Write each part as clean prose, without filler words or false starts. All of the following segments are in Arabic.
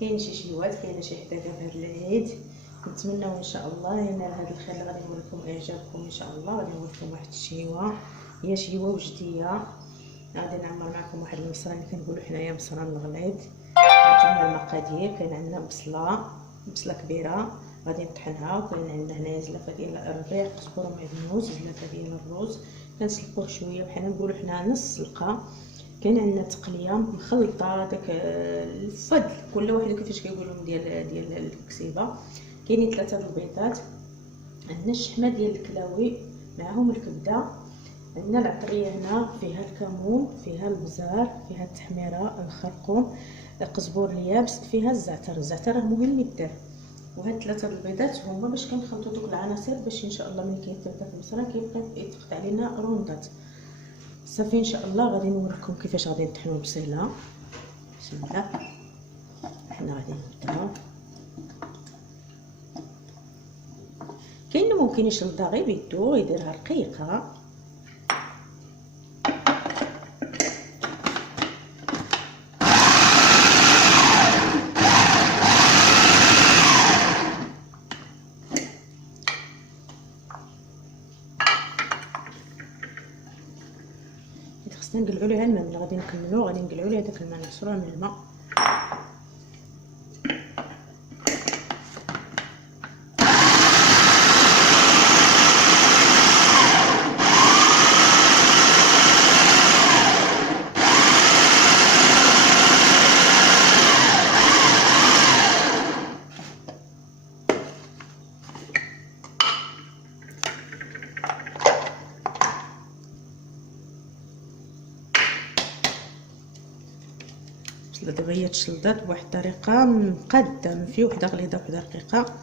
كاين شي شيوات، كاينه شي حداقه في هذا العيد. نتمنوا ان شاء الله ينال هذا الخير اللي غادي نقول لكم اعجابكم ان شاء الله. غادي نقول لكم واحد الشيوه، هي شيوه وجديه. غادي نعمر معكم واحد المصران اللي كنقولوا حنايا مصران الغليظ. هانتوما المقادير: كاين عندنا بصله كبيره غادي نطحنها، وكاين عندنا هنايا زلافه ديال الربيع، قزبر ومعدنوس، زلافه ديال الروز كنسلقوه شويه بحال نقولوا حنا نص سلقه. كاين عندنا تقليه مخلطه داك الفضل، كل واحد كيفاش كيقولوا ديال الكسيبه. كاينين 3 البيضات، عندنا الشحمه ديال الكلاوي معهم الكبده، عندنا العطريه هنا فيها الكمون، فيها البزار، فيها التحميره، الخرقوم، قزبور اليابس، فيها الزعتر راه مهم يدار. وهاد 3 البيضات هما باش كنخلطوا دوك العناصر باش ان شاء الله ملي كيتبدا في المصران كيبقى يتقطع علينا روندات صافي. ان شاء الله غادي نوريكم كيفاش غادي نطحنوا البصيله. بسم الله، حنا غادي نبداو. كاين اللي ممكن يشلطها غير بيدو يديرها رقيقه. خصنا نقلعوا ليها الماء ملي غادي نكملوا، غادي نقلعوا ليها داك الماء، نعصروها من الماء. دابا هي تشلضات بواحد الطريقه مقاده، فيه وحده غليظه وحده رقيقه.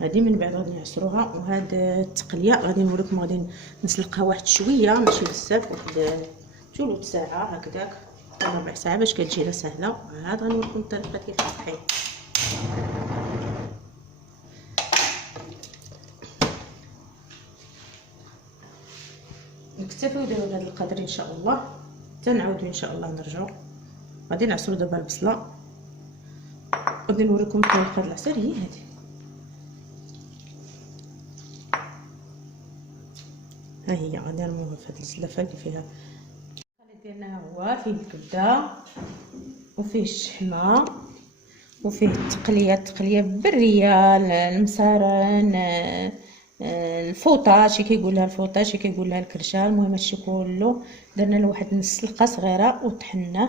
هذه من بعد غادي نعصروها. وهاد التقليه غادي نوريكم، غادي نسلقها واحد شويه ماشي بزاف، واحد ثلث ساعه هكذاك ولا ربع ساعه باش كتجينا سهله. عاد غنوريكم الطريقه كيف تطحين. نكتفيو دابا بهذا القدر ان شاء الله، تنعاودو ان شاء الله نرجعو. غادي نعصرو دابا البصله، غادي نوريكم طريقه العصير هي هذه. ها هي غادي نرموها في هذه الزلافه اللي فيها الخليط ديالنا. هو فيه الكبده وفيه الشحمه وفيه التقليه بالريه، المسارن، الفوطه، شي كيقول لها الفوطه، شي كيقول لها الكرشه. المهم هادشي كله درنا له واحد نص سلقه صغيره وطحناه.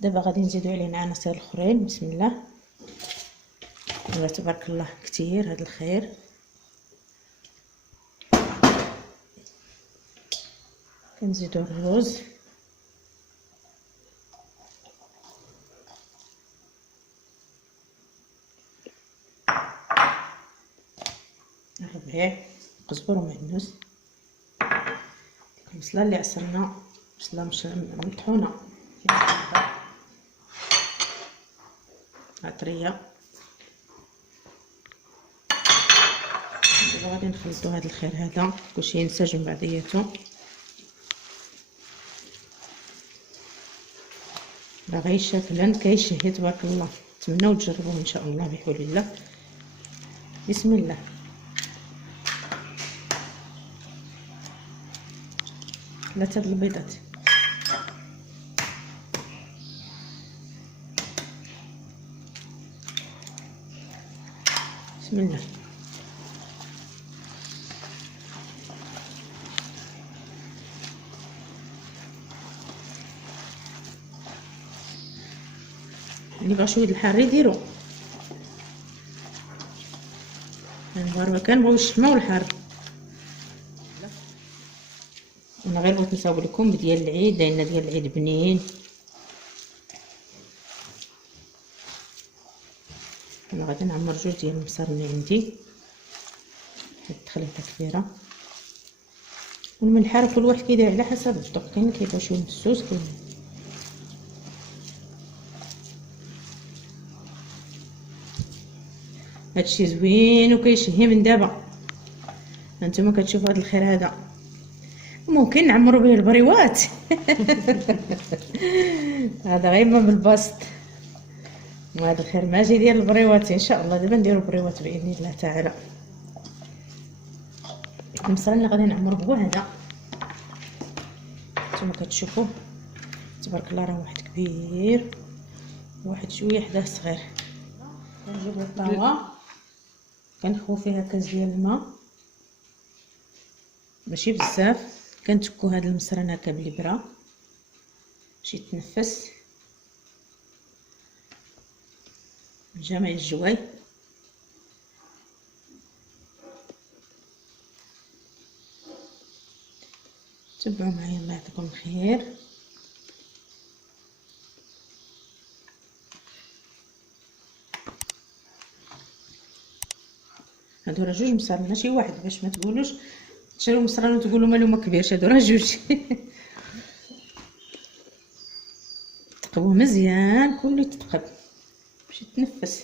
دابا غادي نزيدو عليه العناصر الاخرين. بسم الله، تبارك الله كثير هذا الخير. كنزيدو الرز، الربيع، قزبر ومعدنوس، البصله اللي عصرنا، بصله مطحونه، عطريه. دابا غادي نخلطوا هذا الخير هذا كلشي ينسجم بعضياته. راه غير شكلا كيشهي تبارك الله. نتمنوا تجربوه ان شاء الله بحول الله. بسم الله. ثلاثه البيضات، بسم الله. اللي بغا شويه الحار يديرو، المغاربه كنبغيو الشحمه والحار. انا غير بغيت نصاوب لكم بديال العيد، لان ديال العيد بنين. انا غادي نعمر جوج ديال المبصر اللي عندي، هاد التخليطه كبيره. والملح كل واحد كيدير على حسب الذوق، كاين اللي كيبغي شويه مسوس، كاين هادشي زوين وكيشهي من دابا. هانتوما كتشوفوا هذا الخير هذا ممكن نعمروا به البريوات. هذا غير ما بالبسط، وهذا الخير ماجي ديال البريوات ان شاء الله. دابا نديروا بريوات باذن الله تعالى. المصران اللي غادي نعمر هو هذا، نتوما كتشوفوا تبارك الله راه واحد كبير واحد شويه حداه صغير. كنجيبوا الطاوه كنخوي فيها كاس ديال الماء ماشي بزاف، كنتكو هذا المصران هكا بالابره باش يتنفس جميع الجواي. تبعوا معايا الله يعطيكم الخير. هادو راه جوج مصران ماشي واحد، باش ما تقولوش تشريو مصران وتقولوا مالو ما كبيرش، هادو راه جوج. تقبوه مزيان كله يتقب باش يتنفس.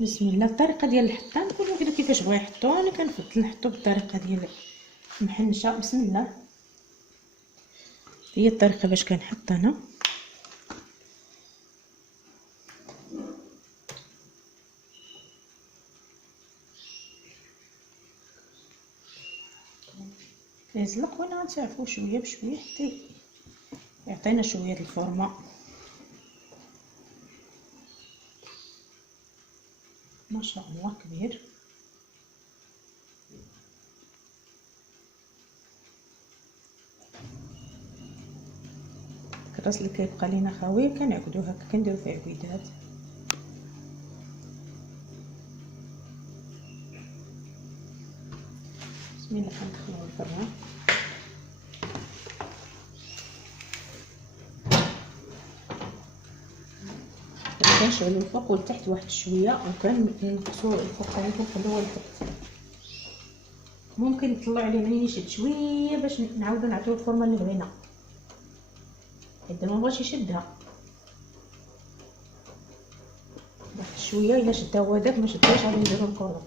بسم الله. الطريقه ديال الحطان كل واحد كيفاش بغا يحطو، انا كنفضل نحطو بالطريقه ديال المحنشه. بسم الله، هي الطريقه باش كنحط انا. كيزلق وانا غنتعفو شويه بشويه حتى يعطينا شويه د الفورمه. ما شاء الله كبير. الراس اللي كيبقى لينا خاوي كنعقدو هكا، كنديرو فيه عقيدات. بسم الله كندخلوه الفران. كنشعلو الفوق والتحت واحد شويه وكنقصو الفوق تاعي كنخلوه التحت. ممكن نطلعو عليه منين يشد شويه باش نعاودو نعطيو الفورمه اللي بغينا. اذا ما بغاش يشدها واحد شويه، الا شدها هو داك ما شدهاش غادي نديرو الكره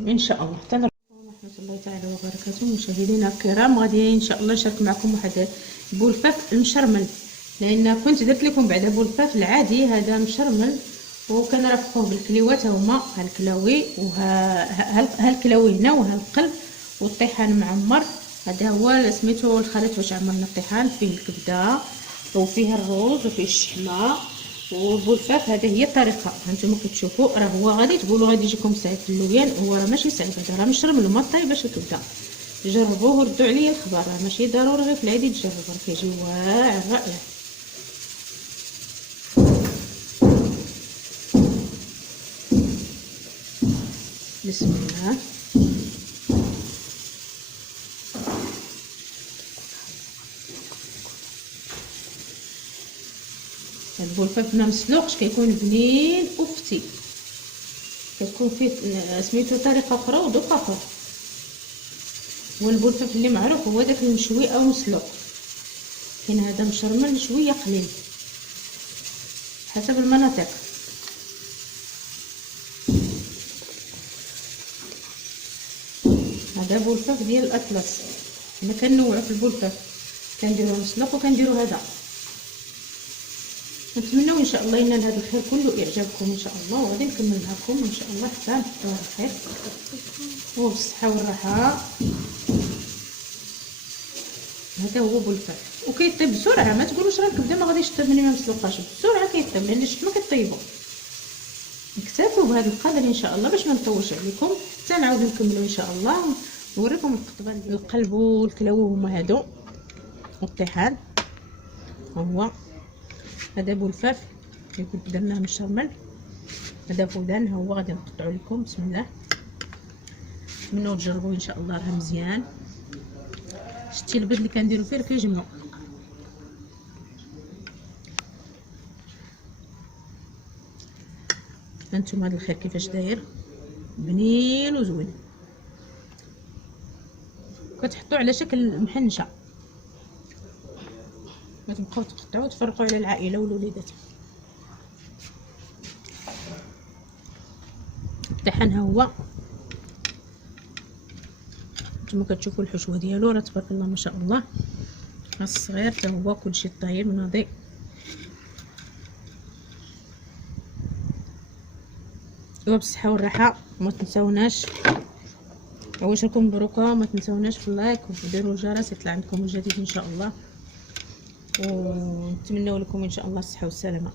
ان شاء الله. حتى ورحمه الله تعالى وبركاته. مشاهدينا الكرام، غادي ان شاء الله نشارك معكم واحد بولفاف المشرمل، لان كنت درت لكم بعدا بولفاف العادي، هذا مشرمل وكنرافقوه بالكليوات. هما ها الكلاوي وها الكلاوي هنا وها القلب والطيحان معمر. هذا هو سميتو الخليط باش عمرنا الطيحان، فيه الكبده وفيه الرز وفيه الشحمه والبولفاف. هذه هي الطريقه. هانتوما كتشوفوا راه هو غادي تقولوا غادي يجيكم ساهل في اللويان، هو راه ماشي ساهل، هذا راه مشرمل وما طايباش الكبده. جربوه وردوا عليا الخبر، راه ماشي ضروري غير في العيد تجربوا، راه كيجي واعر رائع. بسم الله. البولفاف ما مسلوقش كيكون بنين وفتي، كتكون فيه سميتو طريقه اخرى وذوق اخر. والبولفاف اللي معروف هو داك المشوي او مسلوق، كاين هذا مشرمل شويه قليل حسب المناطق. هذا بولفاف ديال الاطلس، انا كنوعو في البولفاف، كنديروه مسلوق وكنديرو هذا. نتمنوا ان شاء الله ينال هذا الخير كله اعجابكم ان شاء الله، وغادي نكمل معكم ان شاء الله حتى نفطروا على خير وبالصحه والراحه. هذا هو بولفاف وكيطيب بسرعه، ما تقولوش راه الكبده ما غاديش تطيب ملي ما مسلوقاش، بسرعه كيطيب لان الشحمه كطيبو. نكتفوا بهذا القدر ان شاء الله باش ما نطولش عليكم حتى نعاودو نكملوا ان شاء الله، نوريكم القطبان ديال القلب والكلاوي هما هادو والطيحان. هو هذا بولفاف كيكون درناه مشرمل. هذا فودان هو غادي نقطعو لكم. بسم الله. نتمنوا تجربوه ان شاء الله، راه مزيان. شتي البيض اللي كنديرو فيه كيجمعو. هانتوما هذا الخير كيفاش داير بنين وزوين، كتحطوه على شكل محنشه. غتبقاو تقطعوا وتفرقوا على العائله والوليدات. الطحين ها هو، نتوما كتشوفوا الحشوه ديالو راه تبارك الله ما شاء الله. الصغير حتى هو كلشي طايب ناضي. وبالصحه والراحه. ما تنساوناش عواشركم مبروكه، ما تنساوناش في اللايك وديروا الجرس يطلع عندكم الجديد ان شاء الله، ونتمنوا لكم ان شاء الله الصحه والسلامه.